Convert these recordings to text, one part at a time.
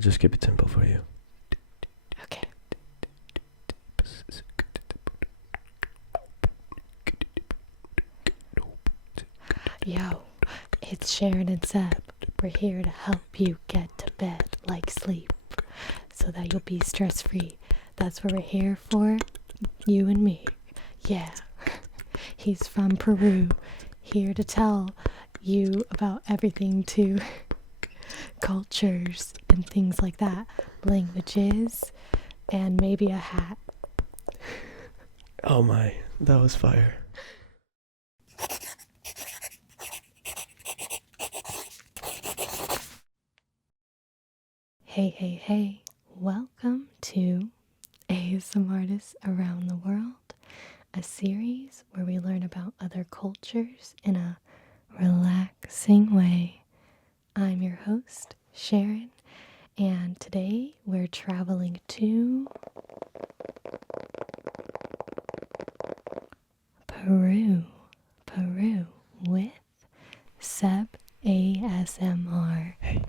Just keep it simple for you. Okay. Yo, it's Sharon and Seb. We're here to help you get to bed like sleep so that you'll be stress free. That's what we're here for, you and me. Yeah. He's from Peru, here to tell you about everything too. Cultures and things like that, languages, and maybe a hat. Oh my, that was fire. Hey, welcome to ASMRtists Around the World, a series where we learn about other cultures in a relaxing way. I'm your host, Sharon, and today we're traveling to Peru with Seb ASMR. Hey.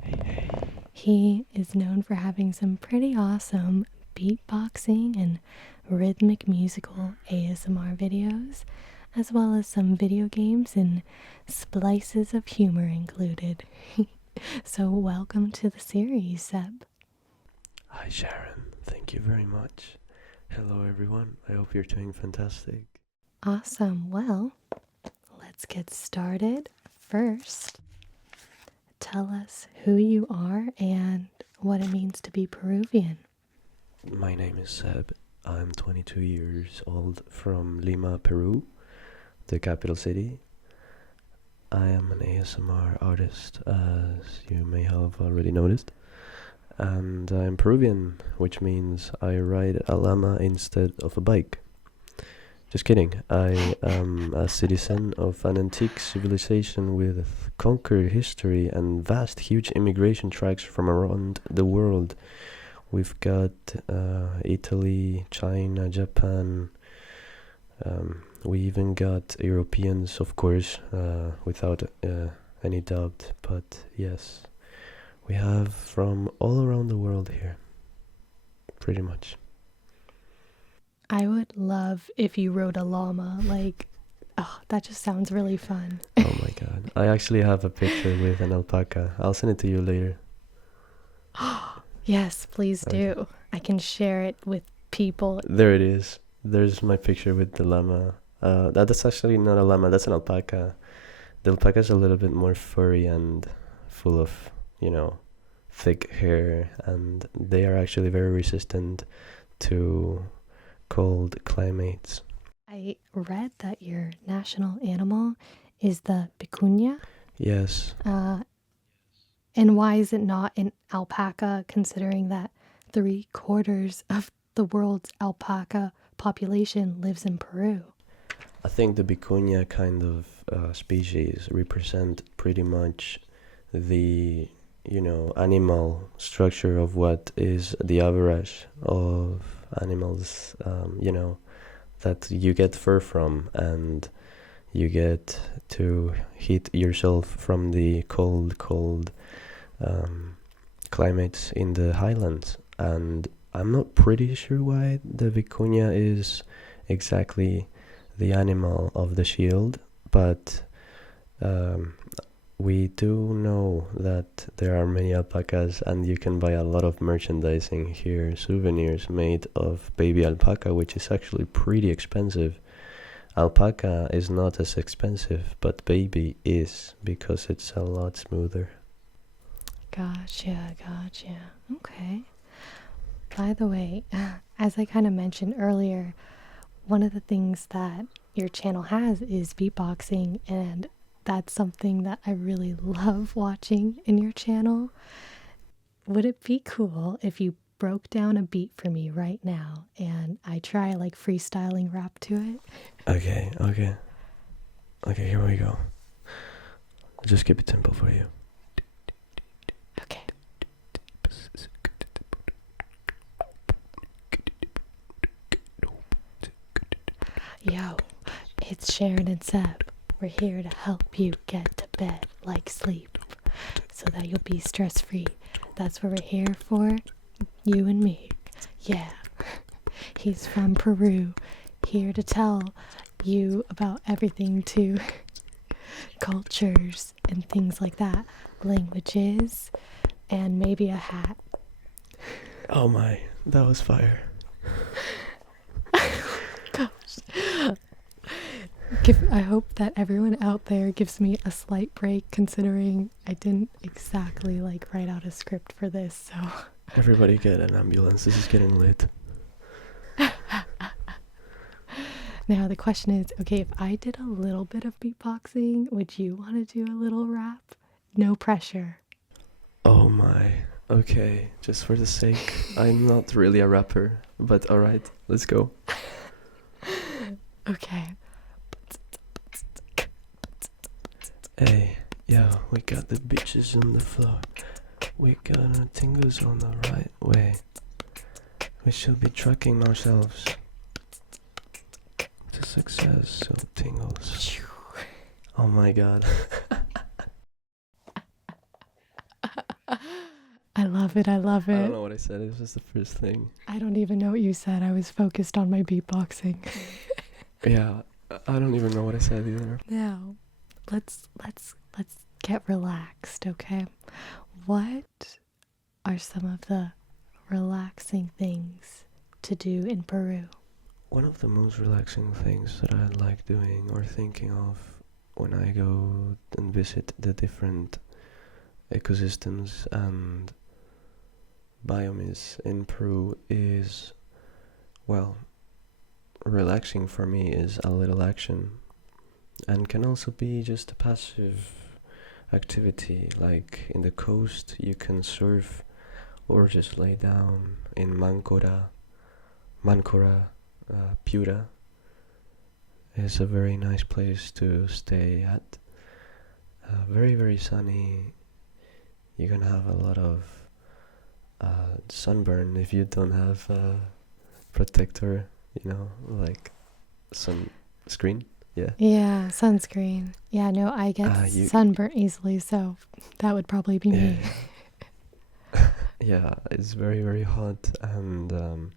He is known for having some pretty awesome beatboxing and rhythmic musical ASMR videos, as well as some video games and splices of humor included. So welcome to the series, Seb. Hi Sharon, thank you very much. Hello everyone, I hope you're doing fantastic. Awesome. Well, let's get started. First, tell us who you are and what it means to be Peruvian. My name is Seb. I'm 22 years old from Lima, Peru, the capital city. I am an ASMR artist, as you may have already noticed. And I'm Peruvian, which means I ride a llama instead of a bike. Just kidding. I am a citizen of an antique civilization with conquered history and vast, huge immigration tracks from around the world. We've got Italy, China, Japan. We even got Europeans, of course, without any doubt. But yes, we have from all around the world here, pretty much. I would love if you rode a llama. That just sounds really fun. Oh my god. I actually have a picture with an alpaca. I'll send it to you later. Yes, please do. Okay. I can share it with people. There it is. There's my picture with the llama. That's actually not a llama, that's an alpaca. The alpaca is a little bit more furry and full of, thick hair, and they are actually very resistant to cold climates. I read that your national animal is the vicuña. Yes. And why is it not an alpaca, considering that 3/4 of the world's alpaca population lives in Peru? I think the vicuña kind of species represent pretty much the animal structure of what is the average of animals, that you get fur from, and you get to heat yourself from the cold climates in the highlands. And I'm not pretty sure why the vicuña is exactly the animal of the shield, but we do know that there are many alpacas, and you can buy a lot of merchandising here, souvenirs made of baby alpaca, which is actually pretty expensive. Alpaca is not as expensive, but baby is, because it's a lot smoother. Gotcha. Okay. By the way, as I kind of mentioned earlier, one of the things that your channel has is beatboxing, and that's something that I really love watching in your channel. Would it be cool if you broke down a beat for me right now and I try freestyling rap to it? Okay, here we go. I'll just keep it simple for you. Okay. Yo, it's Sharon and Seb. We're here to help you get to bed like sleep so that you'll be stress free. That's what we're here for. You and me. Yeah. He's from Peru. Here to tell you about everything to cultures and things like that. Languages and maybe a hat. Oh my, that was fire. Gosh. I hope that everyone out there gives me a slight break, considering I didn't exactly write out a script for this, so Everybody get an ambulance. This is getting lit. now the question is, okay, if I did a little bit of beatboxing, would you want to do a little rap? No pressure. Oh my. Okay, just for the sake. I'm not really a rapper, but alright, let's go. Okay. Hey, yeah, we got the bitches on the floor. We got our tingles on the right way. We should be tracking ourselves to success, so tingles. Oh my god. I love it. I love I don't it. know what I said, it was just the first thing. I don't even know what you said. I was focused on my beatboxing. Yeah, I don't even know what I said either. Now, let's get relaxed, okay? What are some of the relaxing things to do in Peru? One of the most relaxing things that I like doing or thinking of when I go and visit the different ecosystems and biomes in Peru is, well, relaxing for me is a little action, and can also be just a passive activity. Like in the coast you can surf or just lay down in Mancora. Piura is a very nice place to stay at. Very, very sunny. You're gonna have a lot of sunburn if you don't have a protector, like sunscreen. Yeah. Yeah, sunscreen. Yeah, no, I get sunburnt easily, so that would probably be me. Yeah, it's very, very hot, and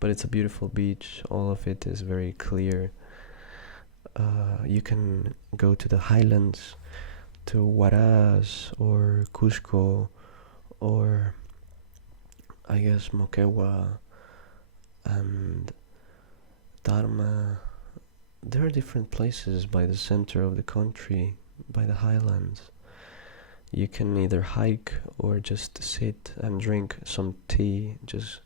but it's a beautiful beach. All of it is very clear. You can go to the highlands, to Huaraz or Cusco, or I guess Moquegua and Tarma. There are different places by the center of the country, by the highlands. You can either hike or just sit and drink some tea, just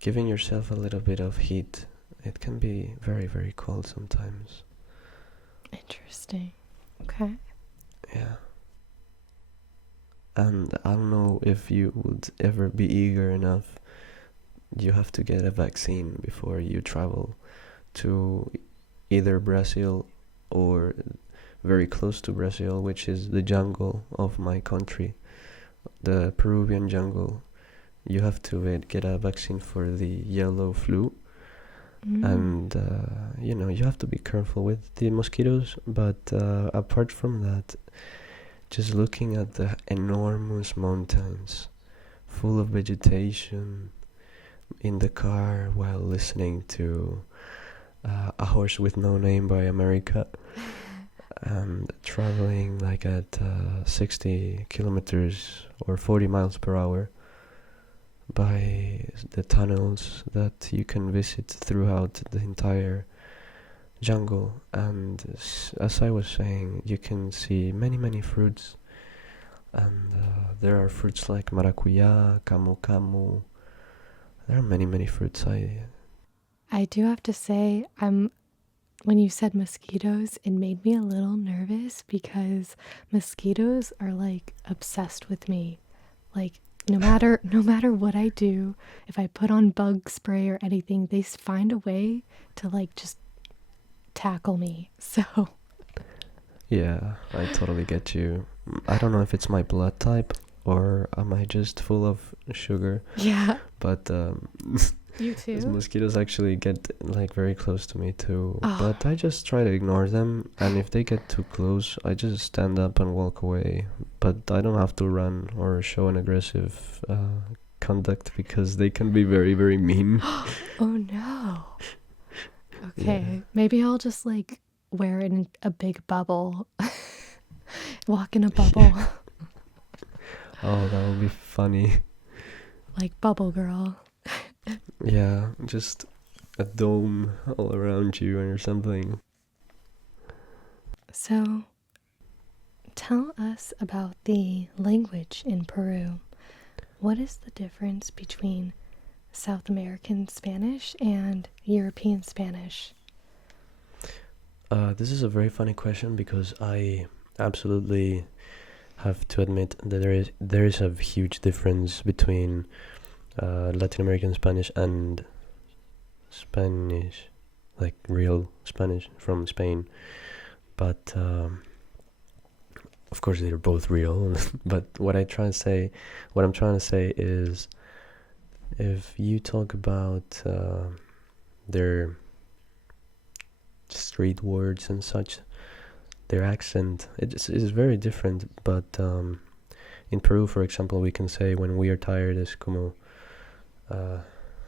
giving yourself a little bit of heat. It can be very, very cold sometimes. Interesting. Okay. Yeah. And I don't know if you would ever be eager enough. You have to get a vaccine before you travel to either Brazil or very close to Brazil, which is the jungle of my country, the Peruvian jungle. You have to get a vaccine for the yellow flu, and you have to be careful with the mosquitoes, but apart from that, just looking at the enormous mountains full of vegetation in the car while listening to A Horse with No Name by America, and traveling at 60 kilometers or 40 miles per hour by the tunnels that you can visit throughout the entire jungle. And as I was saying, you can see many, many fruits, and there are fruits like maracuya, camu camu. There are many, many fruits. I do have to say, when you said mosquitoes, it made me a little nervous because mosquitoes are obsessed with me. No matter what I do, if I put on bug spray or anything, they find a way to just tackle me. So Yeah, I totally get you. I don't know if it's my blood type or am I just full of sugar, yeah. but You These too? mosquitoes actually get like very close to me too, Oh, but I just try to ignore them, and if they get too close, I just stand up and walk away. But I don't have to run or show an aggressive conduct because they can be very, very mean. oh no. Yeah. Okay, maybe I'll just like wear in a big bubble, walk in a bubble, Oh, that would be funny. like Bubble Girl. Yeah, just a dome all around you or something. So, tell us about the language in Peru. What is the difference between South American Spanish and European Spanish? This is a very funny question because I absolutely have to admit that there is a huge difference between Latin American Spanish and Spanish, like real Spanish from Spain. But of course, they're both real. But what I'm trying to say is, if you talk about their street words and such, their accent is very different. But in Peru, for example, we can say when we are tired es como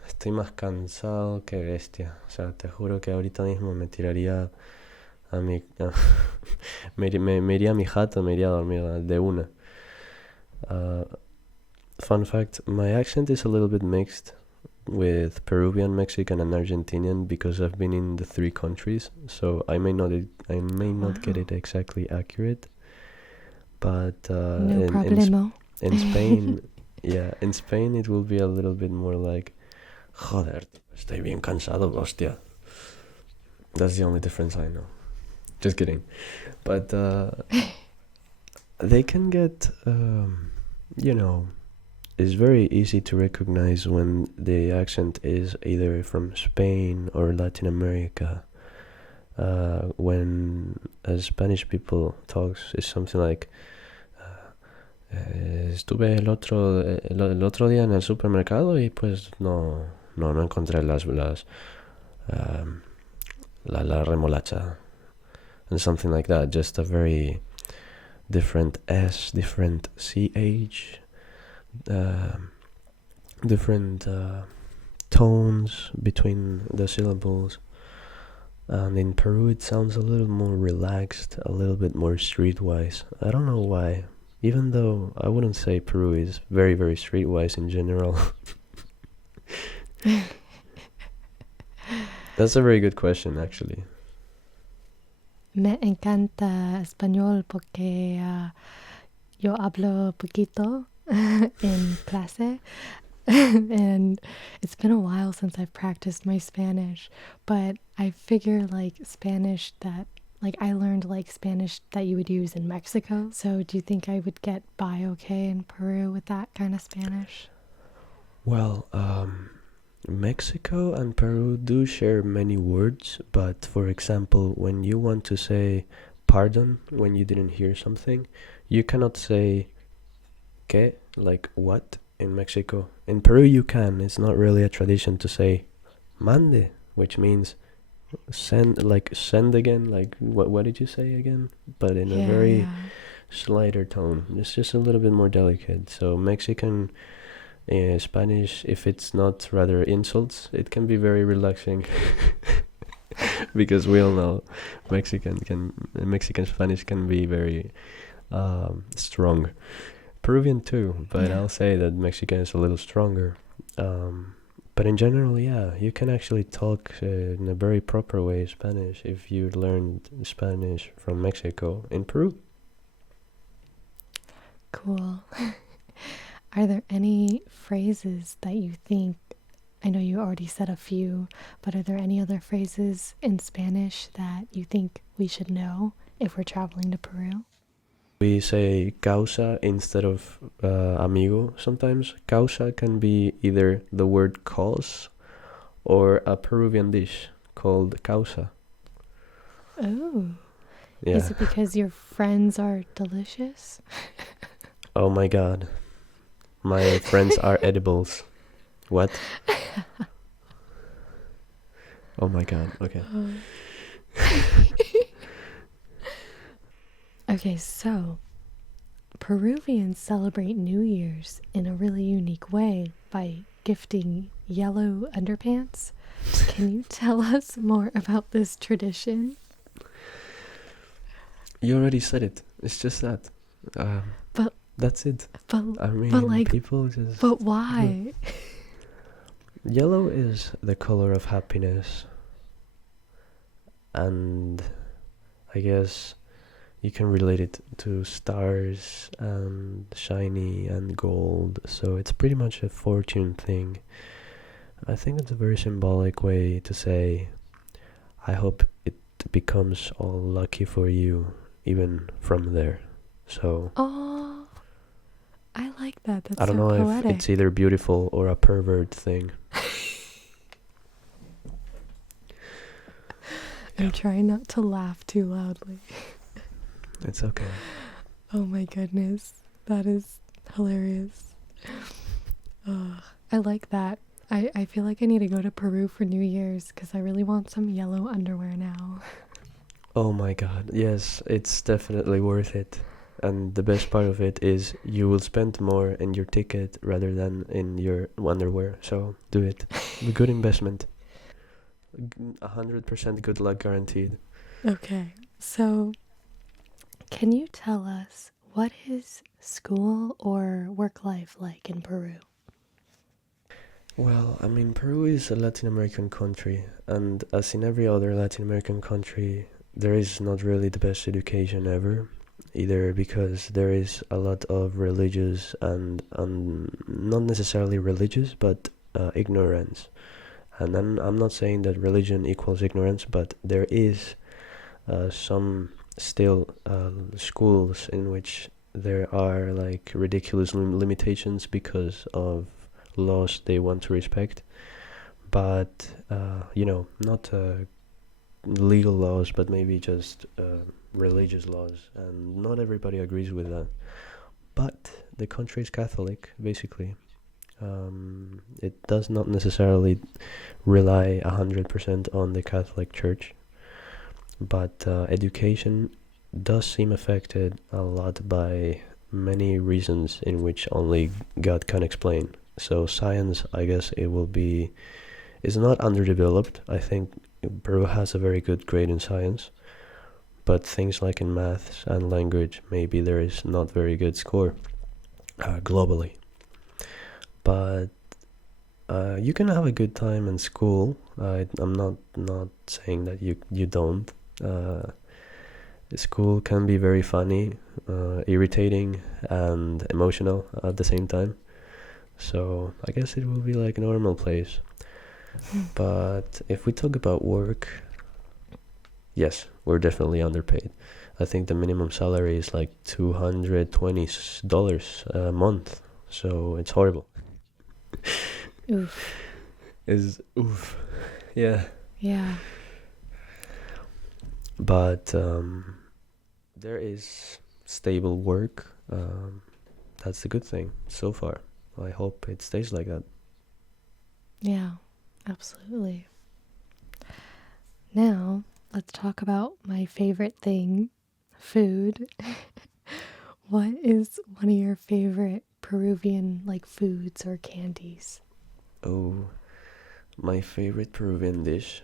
estoy más cansado que bestia. O sea, te juro que ahorita mismo me tiraría a mi me iría a mi jato, me iría a dormir de una. Uh, Fun fact: my accent is a little bit mixed with Peruvian, Mexican, and Argentinian because I've been in the three countries, so I may not get Wow. it exactly accurate. But No problemo. in Spain, yeah, in Spain it will be a little bit more like, joder, estoy bien cansado, hostia. That's the only difference I know. Just kidding. But they can get, it's very easy to recognize when the accent is either from Spain or Latin America. When Spanish people talks, it's something like, estuve el otro día en el supermercado y pues no encontré la remolacha, and something like that. Just a very different S, different CH, different tones between the syllables. And in Peru, it sounds a little more relaxed, a little bit more streetwise. I don't know why. Even though I wouldn't say Peru is very, very streetwise in general. That's a very good question, actually. Me encanta español porque yo hablo poquito en clase. And it's been a while since I've practiced my Spanish, but I figure like Spanish that like I learned like Spanish that you would use in Mexico. So do you think I would get by okay in Peru with that kind of Spanish? Well, Mexico and Peru do share many words, but for example, when you want to say pardon when you didn't hear something, you cannot say que, like what, in Mexico. In Peru, you can. It's not really a tradition to say mande, which means send again. Like what did you say again? But in a very Yeah. slighter tone. It's just a little bit more delicate. So Mexican, Spanish, if it's not rather insults, it can be very relaxing. Because we all know Mexican Spanish can be very strong. Peruvian too, but Yeah. I'll say that Mexican is a little stronger. But in general, yeah, you can actually talk in a very proper way Spanish if you learned Spanish from Mexico in Peru. Cool. Are there any phrases that you think, I know you already said a few, but are there any other phrases in Spanish that you think we should know if we're traveling to Peru? We say causa instead of amigo sometimes. Causa can be either the word cause or a Peruvian dish called causa. Oh, is Yeah. it because your friends are delicious? Oh my god. My friends are edibles. What? Oh my god. Okay. Okay, so Peruvians celebrate New Year's in a really unique way by gifting yellow underpants. Can you tell us more about this tradition? You already said it. It's just that. But That's it. but I mean, but like people just. but why? Yellow is the color of happiness, and I guess you can relate it to stars and shiny and gold, so it's pretty much a fortune thing. I think it's a very symbolic way to say, I hope it becomes all lucky for you, even from there. So, Oh, I like that. I That's don't so know if poetic. it's either beautiful or a pervert thing. I'm trying not to laugh too loudly. It's okay. Oh my goodness. That is hilarious. I like that. I feel like I need to go to Peru for New Year's because I really want some yellow underwear now. Oh my god, yes, it's definitely worth it. And the best part of it is you will spend more in your ticket rather than in your underwear. So do it. A good investment. 100% good luck guaranteed. Okay, so can you tell us what is school or work life like in Peru? Well, I mean, Peru is a Latin American country, and as in every other Latin American country, there is not really the best education ever, either because there is a lot of religious and not necessarily religious, but ignorance. And I'm not saying that religion equals ignorance, but there is some still schools in which there are like ridiculous limitations because of laws they want to respect, but not legal laws, but maybe just religious laws, and not everybody agrees with that. But the country is Catholic, basically. It does not necessarily rely 100% on the Catholic Church, but education does seem affected a lot by many reasons in which only God can explain. So science, I guess it will be, is not underdeveloped. I think Peru has a very good grade in science, but things like in maths and language, maybe there is not very good score globally. But you can have a good time in school. I'm not saying that you don't. School can be very funny, irritating, and emotional at the same time. So I guess it will be like a normal place. But if we talk about work, yes, we're definitely underpaid. I think the minimum salary is like $220 a month. So it's horrible. Oof. Is oof. Yeah. Yeah. But there is stable work. That's the good thing so far. I hope it stays like that. Yeah, absolutely. Now, let's talk about my favorite thing, food. What is one of your favorite Peruvian like foods or candies? Oh, my favorite Peruvian dish.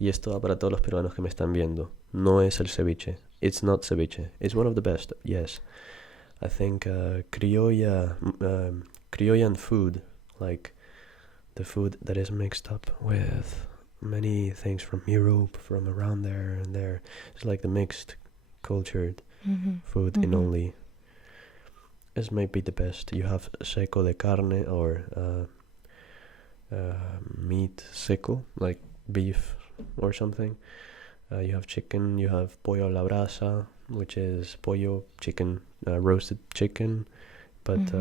Y esto va para todos los peruanos que me están viendo. No es el ceviche. It's not ceviche. It's one of the best, yes. I think Criollan food, like the food that is mixed up with many things from Europe, from around there and there. It's like the mixed cultured food in only is maybe the best. You have seco de carne or meat seco, like beef or something. You have chicken, you have pollo a la brasa, which is pollo, chicken, roasted chicken, but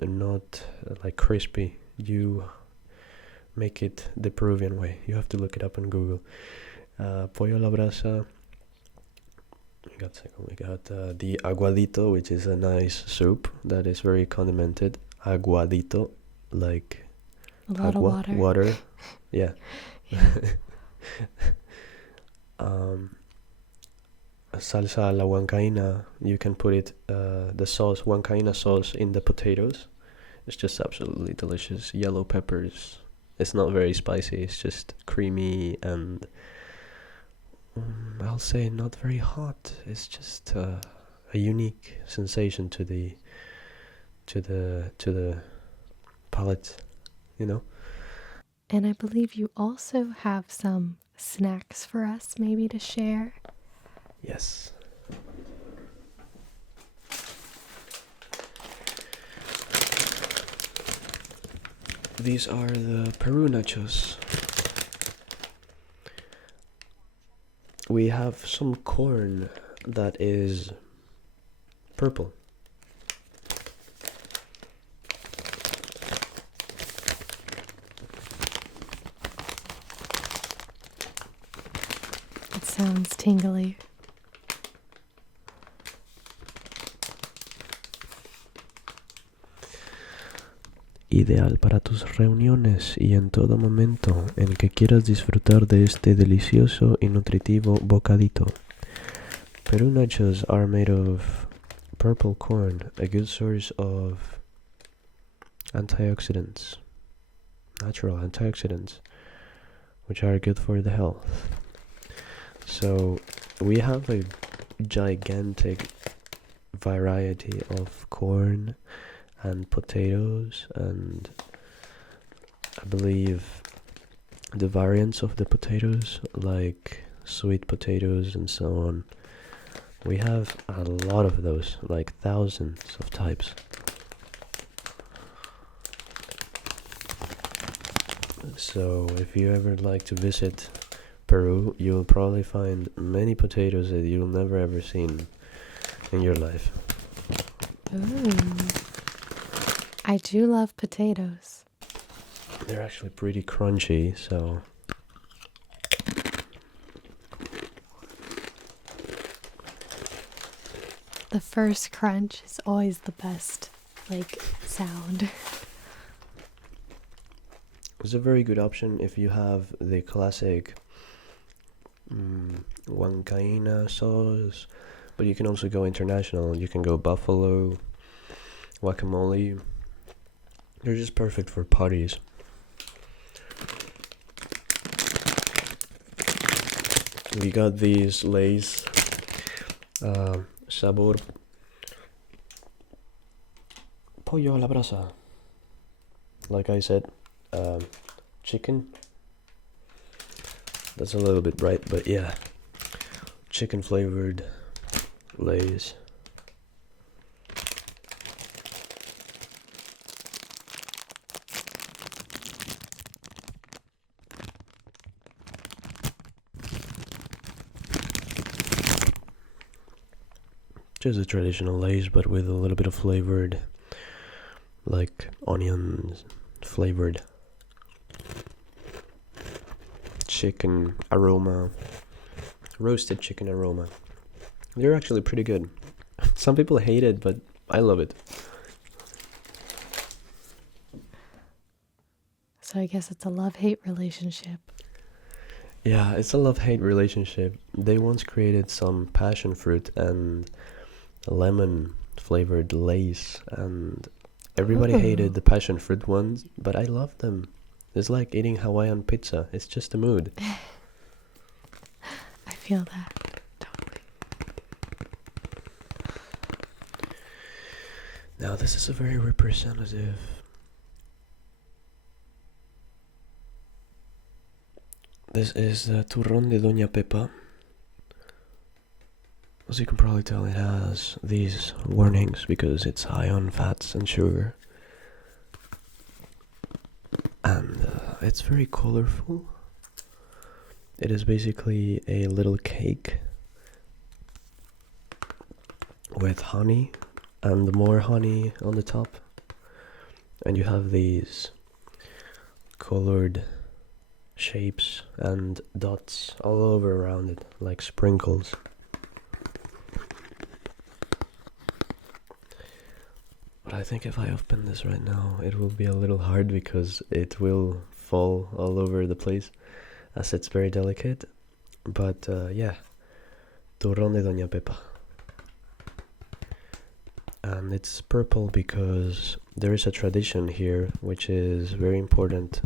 not like crispy. You make it the Peruvian way. You have to look it up on Google. Pollo a la brasa. We got the aguadito, which is a nice soup that is very condimented. Aguadito, like A lot agua, of water. water. Yeah. Yeah. um, Salsa a la huancaína, you can put it, the sauce, huancaína sauce, in the potatoes. It's just absolutely delicious. Yellow peppers. It's not very spicy, it's just creamy and I'll say not very hot. It's just a unique sensation to the palate, you know? And I believe you also have some snacks for us, maybe to share. Yes. These are the Peru Nachos. We have some corn that is purple. It sounds tingly. Ideal para tus reuniones y en todo momento en que quieras disfrutar de este delicioso y nutritivo bocadito. Peru nachos are made of purple corn, a good source of antioxidants, natural antioxidants, which are good for the health. So we have a gigantic variety of corn and potatoes, and I believe the variants of the potatoes, like sweet potatoes and so on, we have a lot of those, like thousands of types. So if you ever like to visit Peru, you'll probably find many potatoes that you'll never ever seen in your life. Ooh. I do love potatoes. They're actually pretty crunchy, so The first crunch is always the best, like, sound. it's a very good option if you have the classic huancaína sauce, but you can also go international. You can go buffalo, guacamole. They're just perfect for parties. We got these Lay's sabor pollo a la brasa. Like I said, chicken. That's a little bit bright, but yeah, chicken flavored Lay's. Just a traditional Lay's, but with a little bit of flavored, like onions flavored chicken aroma, roasted chicken aroma. They're actually pretty good. Some people hate it, but I love it. So I guess it's a love-hate relationship. Yeah, it's a love-hate relationship. They once created some passion fruit and lemon flavored Lay's, and everybody hated the passion fruit ones, but I love them. It's like eating Hawaiian pizza. It's just a mood. I feel that. Totally. Now this is a very representative This is the turrón de Doña Pepa. As you can probably tell, it has these warnings because it's high on fats and sugar. And it's very colorful. It is basically a little cake with honey and more honey on the top. And you have these colored shapes and dots all over around it, like sprinkles. But I think if I open this right now, it will be a little hard because it will fall all over the place. as it's very delicate. But yeah, turrón de Doña Pepa. And it's purple because there is a tradition here which is very important,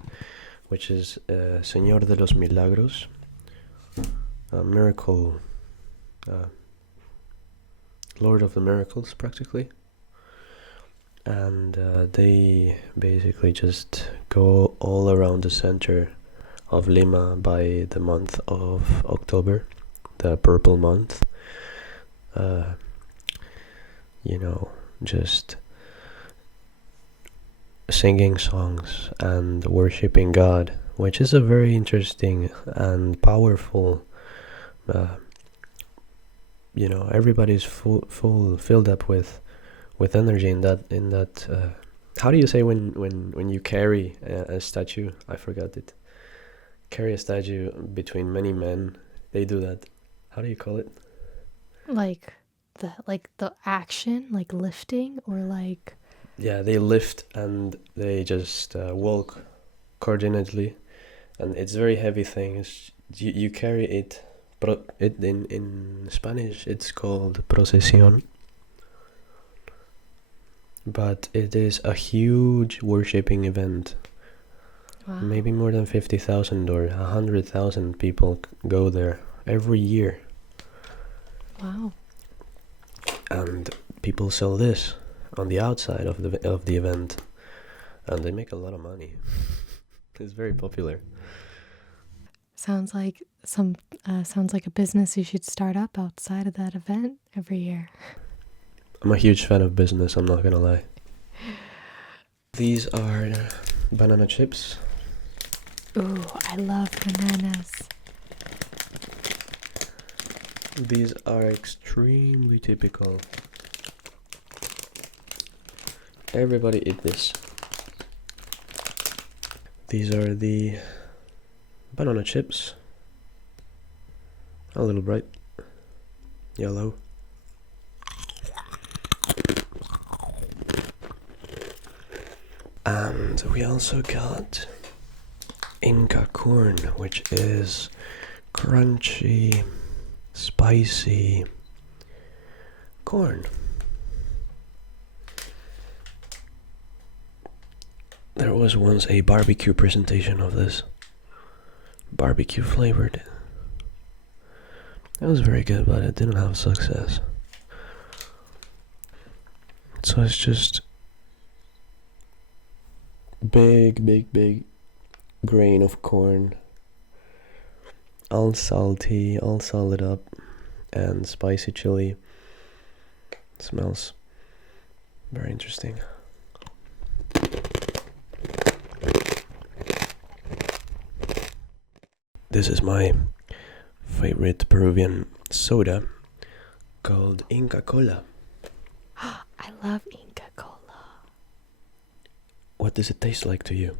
which is Señor de los Milagros, a miracle, Lord of the Miracles, practically. And they basically just go all around the center of Lima by the month of October, the purple month. Just singing songs and worshipping God, which is a very interesting and powerful. Everybody's filled up with energy in that. How do you say when you carry a statue? I forgot it. Carry a statue between many men. They do that. How do you call it? Like the action, like lifting, or like... Yeah, they lift and they just walk coordinately, and it's a very heavy thing. You carry it, but in Spanish it's called procesión. But it is a huge worshipping event. Wow. Maybe more than 50,000 or 100,000 people go there every year. Wow. And people sell this on the outside of the event, and they make a lot of money. It's very popular. Sounds like a business you should start up outside of that event every year. I'm a huge fan of business, I'm not gonna lie. These are banana chips. Ooh, I love bananas. These are extremely typical. Everybody eat this. These are the banana chips. A little bright yellow. And we also got Inca Corn, which is crunchy, spicy corn. There was once a barbecue presentation of this. Barbecue flavored. It was very good, but it didn't have success. So it's just big grain of corn, all salty, all salted up, and spicy chili. It smells very interesting. This is my favorite Peruvian soda called Inca Cola. I love Inca Cola. What does it taste like to you?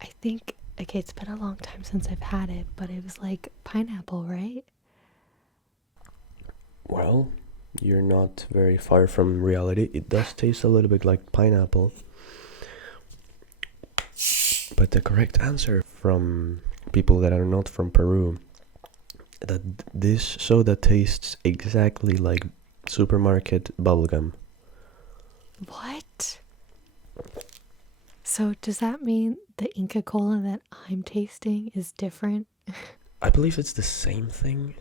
I think, okay, it's been a long time since I've had it, but it was like pineapple, right? Well, you're not very far from reality. It does taste a little bit like pineapple. But the correct answer from people that are not from Peru, that this soda tastes exactly like supermarket bubblegum. What? So does that mean the Inca Cola that I'm tasting is different? I believe it's the same thing,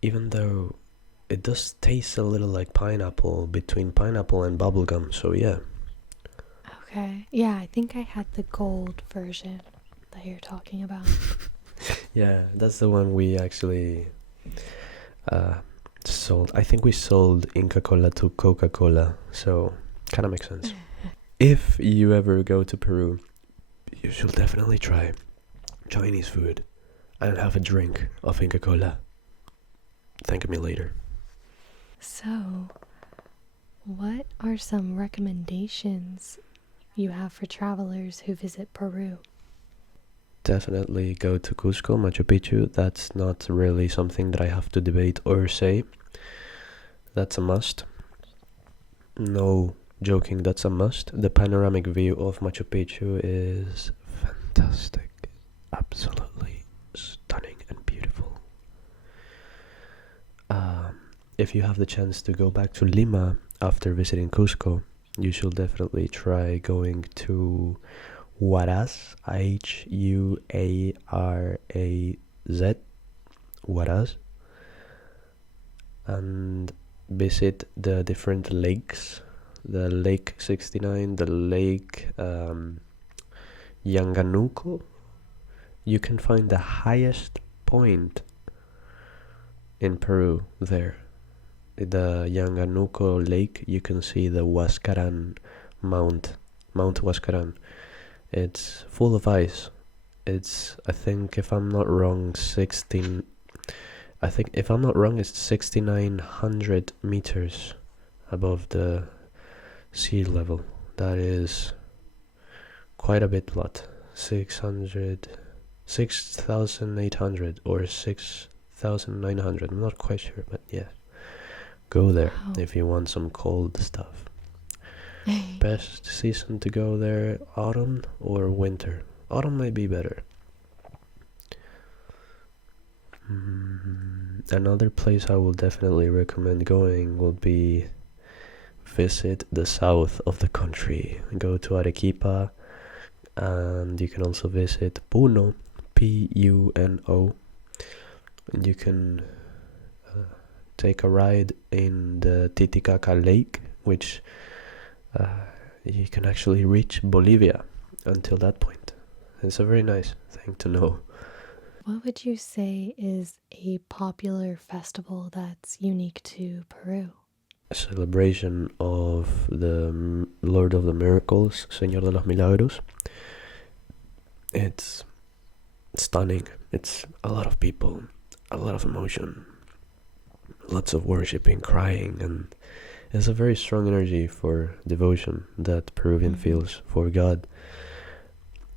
even though it does taste a little like pineapple, between pineapple and bubblegum, so yeah. Okay. Yeah, I think I had the gold version that you're talking about. Yeah, that's the one we actually sold. I think we sold Inca Cola to Coca-Cola, so kind of makes sense. If you ever go to Peru, you should definitely try Chinese food and have a drink of Inca Cola. Thank me later. So, what are some recommendations you have for travelers who visit Peru? Definitely go to Cusco, Machu Picchu. That's not really something that I have to debate or say. That's a must. No joking, that's a must. The panoramic view of Machu Picchu is fantastic. absolutely stunning and beautiful. Um, if you have the chance to go back to Lima after visiting Cusco, you should definitely try going to Huaraz, Huaraz, Huaraz, and visit the different lakes. The Lake 69, the Lake Yanganuko. You can find the highest point in Peru there. The Yanganuko Lake, you can see the Huascaran Mount Huascaran. It's full of ice. It's, I think, if I'm not wrong, it's 6,900 meters above the sea level. That is quite a bit lot. 6,800 or 6,900. I'm not quite sure, but yeah. Go there if you want some cold stuff. Best season to go there, autumn or winter? Autumn might be better. Another place I will definitely recommend going will be visit the south of the country. Go to Arequipa, and you can also visit Puno, Puno, and you can take a ride in the Titicaca Lake, which you can actually reach Bolivia until that point. It's a very nice thing to know. What would you say is a popular festival that's unique to Peru? A celebration of the Lord of the Miracles, Señor de los Milagros. It's stunning. It's a lot of people, a lot of emotion, lots of worshiping, crying, and it's a very strong energy for devotion that Peruvian feels for God.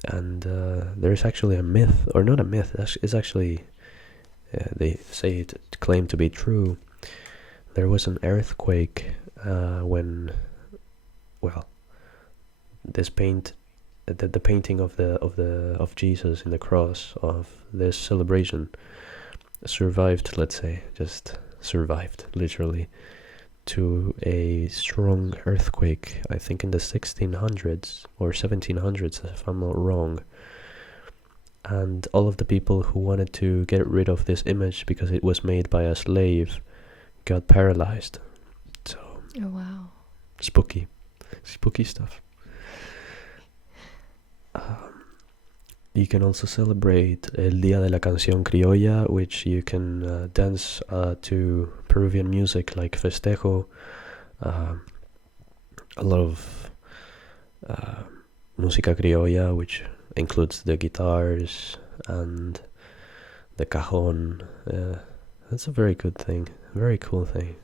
And there's actually a myth, or not a myth, it's actually, they say it claimed to be true. There was an earthquake when, well, this the painting of Jesus in the cross of this celebration survived, let's say, just survived literally, to a strong earthquake, I think in the 1600s or 1700s, if I'm not wrong. And all of the people who wanted to get rid of this image because it was made by a slave got paralyzed. So, oh wow, spooky stuff. You can also celebrate El Día de la Canción Criolla, which you can dance to Peruvian music like festejo. A lot of música criolla, which includes the guitars and the cajon. That's a very good thing, very cool thing.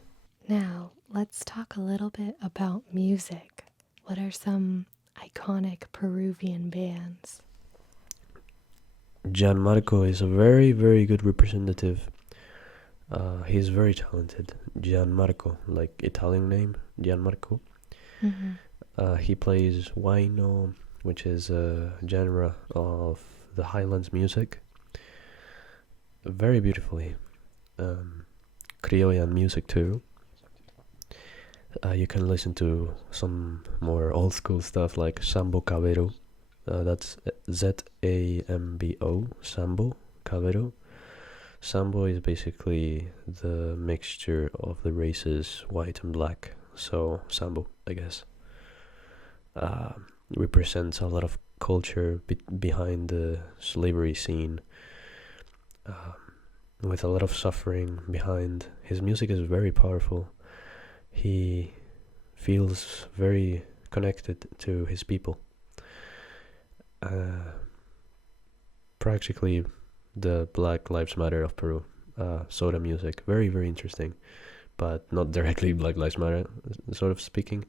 Now, let's talk a little bit about music. What are some iconic Peruvian bands? Gianmarco is a very, very good representative. He's very talented. Gianmarco, like Italian name, Gianmarco. He plays huayno, which is a genre of the highlands music, very beautifully. Criollan music too. You can listen to some more old school stuff like Sambo Cabero. That's Zambo, Sambo Cabero. Sambo is basically the mixture of the races white and black, so Sambo, I guess, represents a lot of culture behind the slavery scene, with a lot of suffering behind. His music is very powerful. He feels very connected to his people. Practically the Black Lives Matter of Peru, soda music, very, very interesting, but not directly Black Lives Matter, sort of speaking,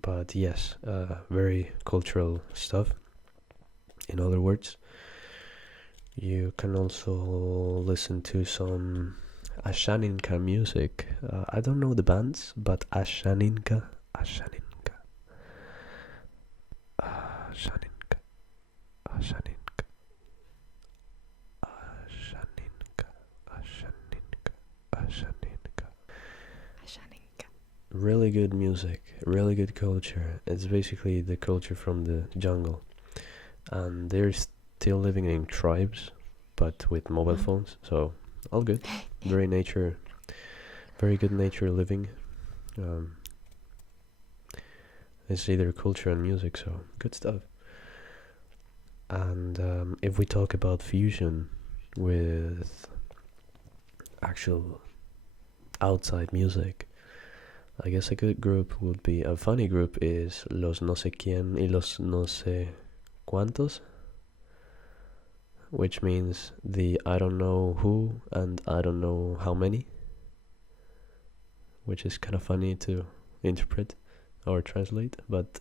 but yes, very cultural stuff, in other words. You can also listen to some Ashaninka music. I don't know the bands, but Ashaninka. really good music, really good culture. It's basically the culture from the jungle, and they're still living in tribes, but with mobile Mm. phones. So all good. Very nature, very good nature living. Um, it's either culture and music, so good stuff. And if we talk about fusion with actual outside music, I guess a good group would be a funny group is Los No sé quién y los no sé cuántos, which means the I don't know who and I don't know how many, which is kind of funny to interpret or translate. But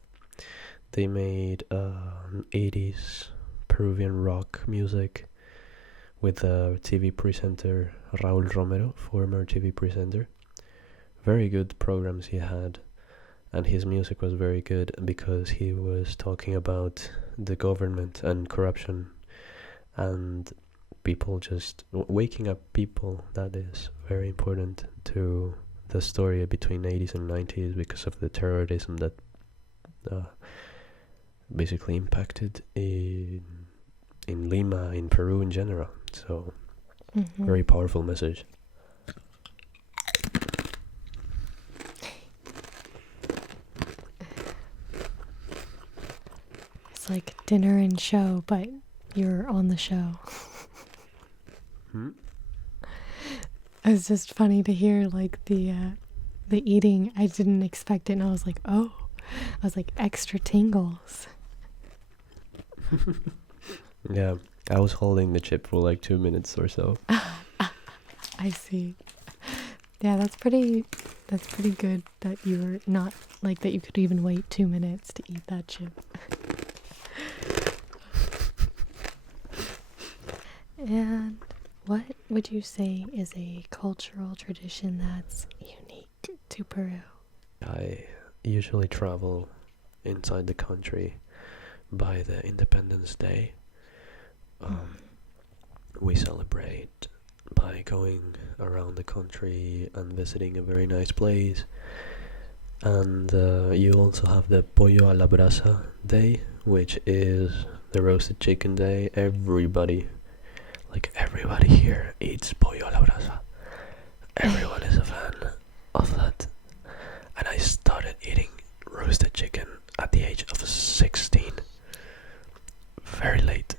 they made 80s Peruvian rock music with a TV presenter, Raul Romero, former TV presenter. Very good programs he had, and his music was very good because he was talking about the government and corruption and people just waking up people. That is very important to the story between 80s and 90s because of the terrorism that uh, basically impacted in Lima, in Peru in general. So very powerful message. It's like dinner and show, but you're on the show. Hmm? It's just funny to hear like the eating. I didn't expect it, and I was like, oh, I was like extra tingles. Yeah, I was holding the chip for like 2 minutes or so. I see. Yeah, that's pretty good that you were not like that you could even wait 2 minutes to eat that chip. And what would you say is a cultural tradition that's unique to Peru? I usually travel inside the country by the Independence Day. We celebrate by going around the country and visiting a very nice place. And you also have the Pollo a la Brasa Day, which is the roasted chicken day. Everybody here eats Pollo a la Brasa. Everyone is a fan of that. And I started eating roasted chicken at the age of 16. Very late.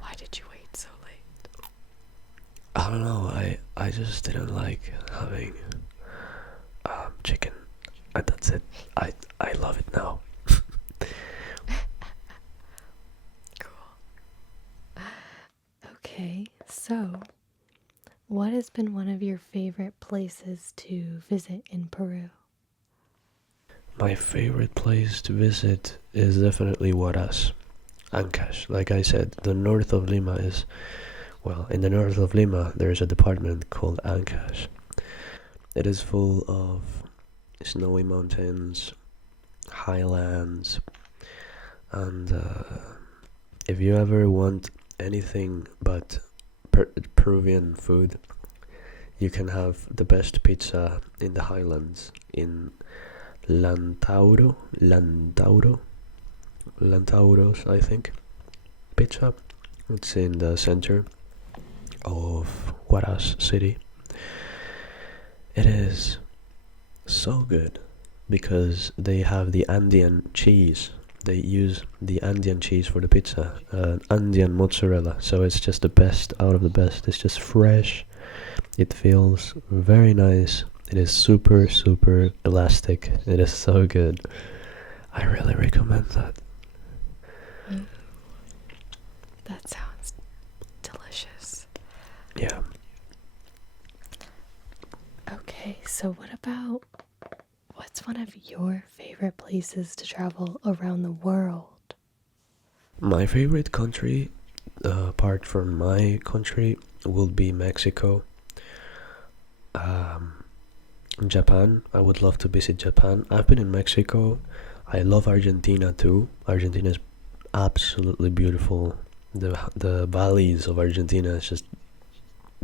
Why did you wait so late? I don't know, I just didn't like having chicken. And that's it. I love it now. Cool. Okay, so what has been one of your favorite places to visit in Peru? My favorite place to visit is definitely Huaraz, Ancash. Like I said, the north of Lima is, well, in the north of Lima there is a department called Ancash. It is full of snowy mountains, highlands, and if you ever want anything but Peruvian food, you can have the best pizza in the highlands in Lantauros, I think. Pizza. It's in the center of Huaraz city. It is so good because they have the Andean cheese. They use the Andean cheese for the pizza, Andean mozzarella. So it's just the best out of the best. It's just fresh. It feels very nice. It is super, super elastic. It is so good. I really recommend that. That sounds delicious. Yeah. Okay, so what's one of your favorite places to travel around the world? My favorite country, apart from my country, will be Mexico. Japan. I would love to visit Japan. I've been in Mexico. I love Argentina too. Argentina is absolutely beautiful. The valleys of Argentina is just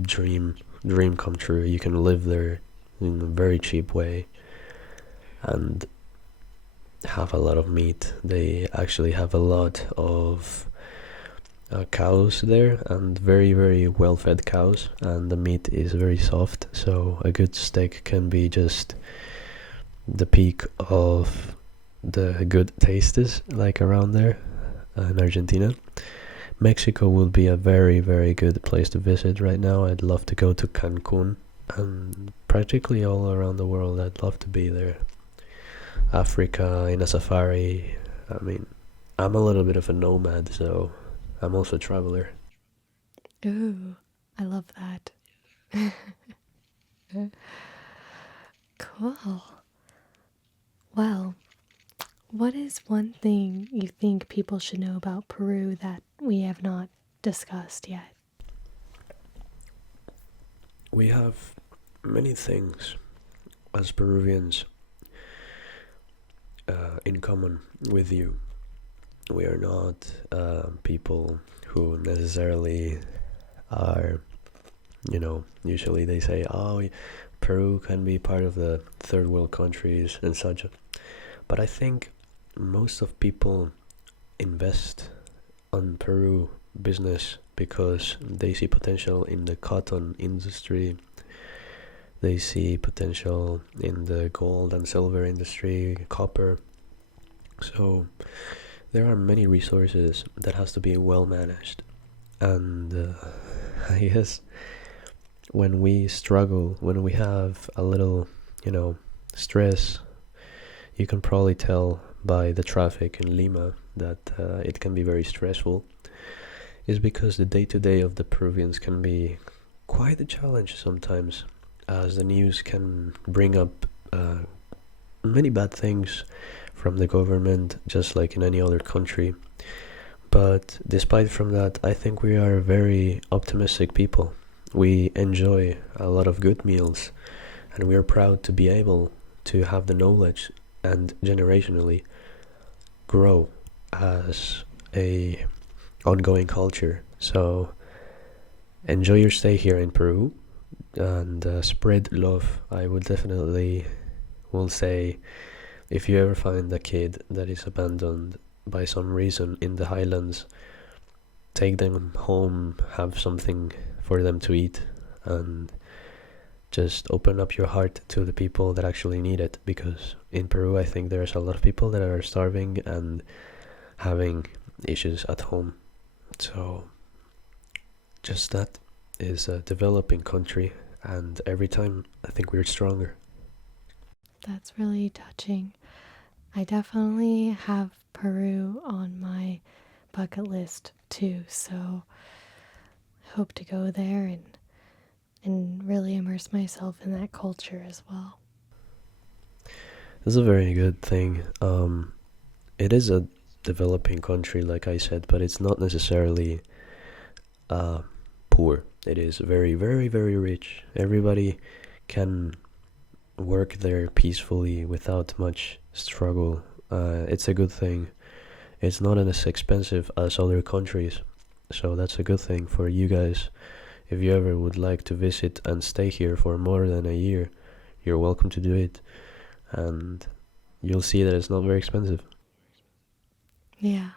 dream dream come true. You can live there in a very cheap way and have a lot of meat. They actually have a lot of cows there, and very very well fed cows, and the meat is very soft, so a good steak can be just the peak of the good tastes like around there in Argentina. Mexico will be a very very good place to visit right now. I'd love to go to Cancun, and practically all around the world I'd love to be there. Africa in a safari. I mean, I'm a little bit of a nomad, so I'm also a traveler. Ooh, I love that. Cool. Well, what is one thing you think people should know about Peru that we have not discussed yet? We have many things as Peruvians in common with you. We are not people who necessarily are, usually they say, oh, Peru can be part of the third world countries and such. But I think most of people invest on Peru business because they see potential in the cotton industry, they see potential in the gold and silver industry, copper. So there are many resources that has to be well managed. And I guess when we struggle, when we have a little, stress, you can probably tell by the traffic in Lima that it can be very stressful, is because the day-to-day of the Peruvians can be quite a challenge sometimes, as the news can bring up many bad things from the government, just like in any other country. But despite from that, I think we are very optimistic people. We enjoy a lot of good meals, and we are proud to be able to have the knowledge and generationally grow as a ongoing culture. So enjoy your stay here in Peru, and spread love. I would definitely will say, if you ever find a kid that is abandoned by some reason in the highlands, take them home, have something for them to eat, and just open up your heart to the people that actually need it, because in Peru I think there's a lot of people that are starving and having issues at home. So just that is a developing country, and every time I think we're stronger. That's really touching. I definitely have Peru on my bucket list too, so I hope to go there and really immerse myself in that culture as well. It's a very good thing. It is a developing country, like I said, but it's not necessarily uh, poor. It is very, very, very rich. Everybody can work there peacefully without much struggle. It's a good thing. It's not as expensive as other countries, so that's a good thing for you guys. If you ever would like to visit and stay here for more than a year, you're welcome to do it, and you'll see that it's not very expensive. Yeah.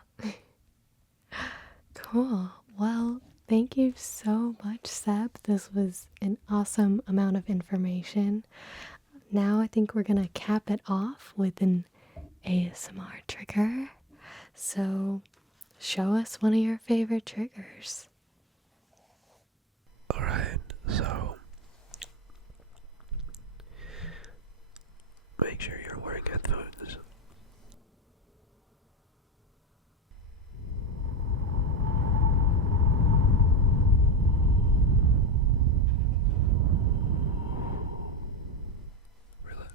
Cool. Well, thank you so much, Seb. This was an awesome amount of information. Now I think we're gonna cap it off with an ASMR trigger. So, show us one of your favorite triggers. Alright, so make sure you're wearing headphones. Relax.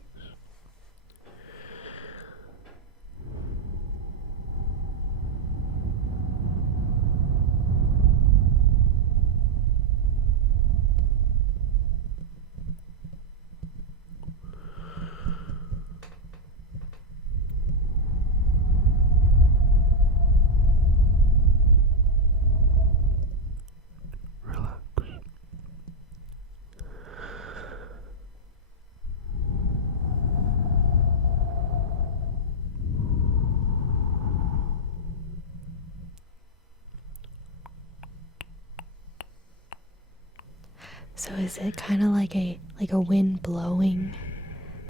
So is it kind of like a wind blowing?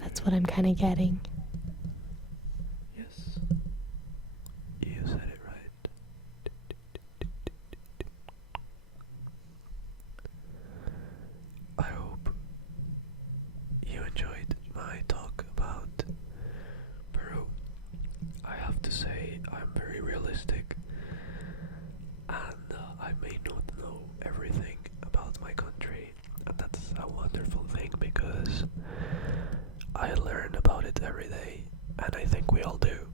That's what I'm kind of getting. Yes, you said it right. I hope you enjoyed my talk about Peru. I have to say, I'm very realistic, and I may not know everything about my country, and that's a wonderful thing because I learn about it every day, and I think we all do.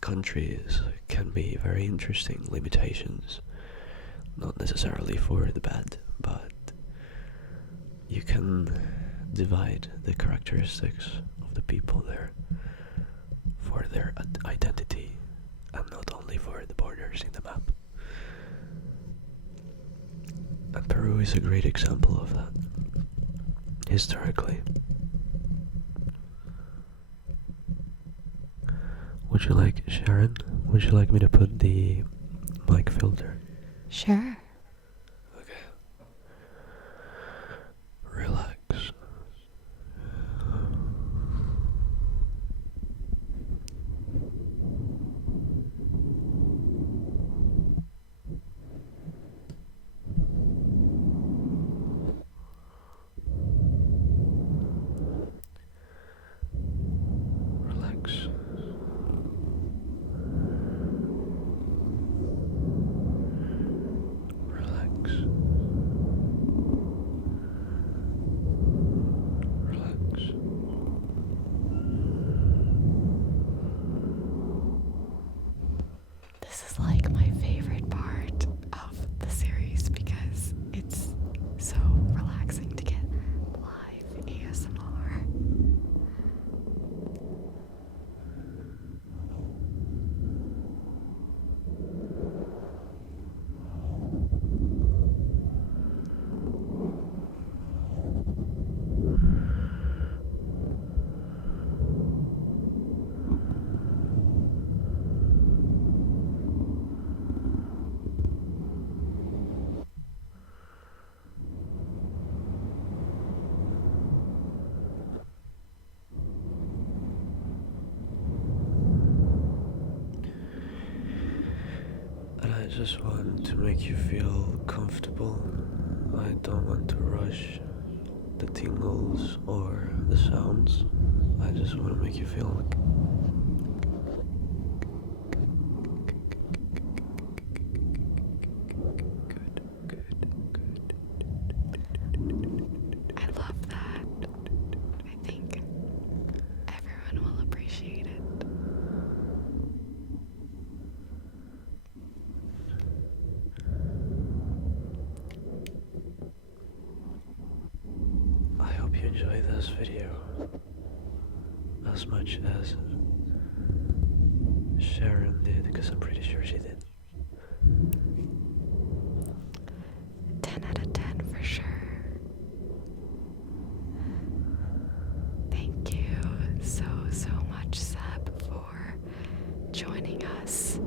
Countries can be very interesting limitations, not necessarily for the bad, but you can divide the characteristics of the people there for their identity and not only for the borders in the map. And Peru is a great example of that, historically. Would you like, Sharon, would you like me to put the mic filter? Sure. Okay. Relax. Relax. Relax. Relax. This is like my favorite part of the series because it's so relaxing to get live ASMR. And I just want to make you feel comfortable. I don't want to rush the tingles or the sounds. I just want to make you feel like I love that. I think everyone will appreciate it. I hope you enjoy this video as much as Sharon did, because I'm pretty sure she did. 10 out of 10 for sure. Thank you so much, Seb, for joining us